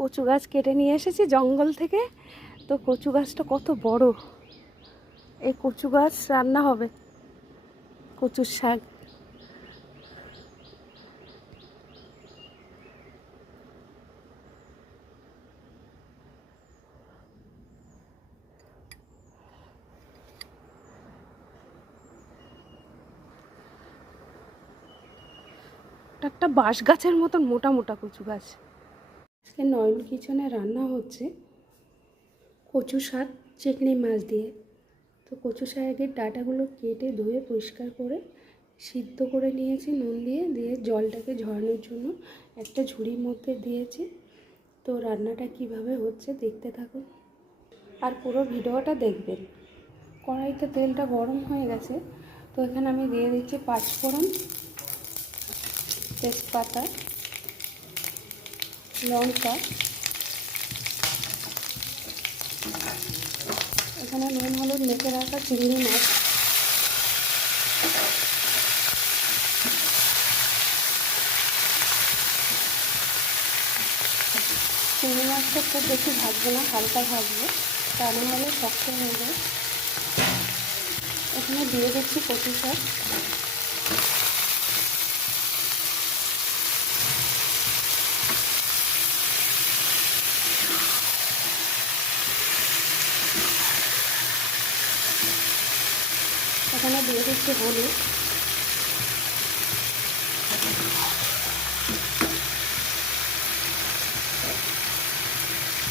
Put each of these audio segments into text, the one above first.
কচু গাছ কেটে নিয়ে এসেছি জঙ্গল থেকে। তো কচু গাছটা কত বড়। এই কচু গাছ রান্না হবে। কচুর শাক। একটা বাঁশ গাছের মতন মোটা মোটা কচু গাছ। আজকে নয়ন কিচনে রান্না হচ্ছে কচু শাক, চিংড়ি মাছ দিয়ে। তো কচু শাকের ডাটাগুলো কেটে ধুয়ে পরিষ্কার করে সিদ্ধ করে নিয়েছি, নুন দিয়ে। দিয়ে জলটাকে ঝরানোর জন্য একটা ঝুড়ির মধ্যে দিয়েছি। তো রান্নাটা কীভাবে হচ্ছে দেখতে থাকুন। আর পুরো ভিডিওটা দেখবেন। কড়াইতে তেলটা গরম হয়ে গেছে, তো এখানে আমি দিয়ে দিচ্ছি পাঁচফোড়ন তেজপাতা। লঙ্কা। এখানে নুন, হলুদ মেখে রাখা চিংড়ি মাছ। চিংড়ি মাছটা খুব বেশি ভাজবো না, হালকা ভাজবো। তা না শক্ত হয়ে যায়। এখানে দিয়ে দিচ্ছি কচু শাক। এখানে দিয়ে দিচ্ছি হলুদ।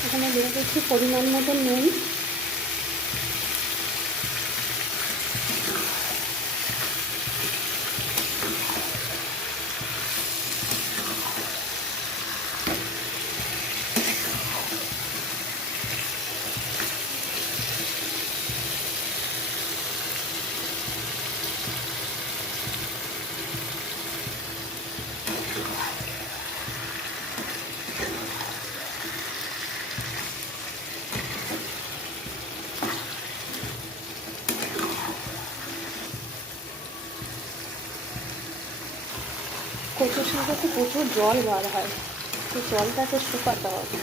এখানে দিয়ে দিচ্ছি পরিমাণ মতো নুন। কচুর শাকে প্রচুর জল বার হয়। তো জলটাকে শুকাতে হবে।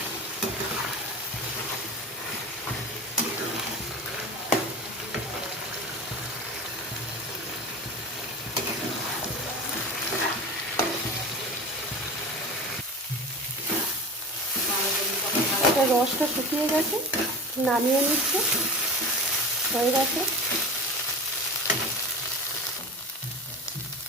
রসটা শুকিয়ে গেছে, নামিয়ে নিচ্ছে, হয়ে গেছে।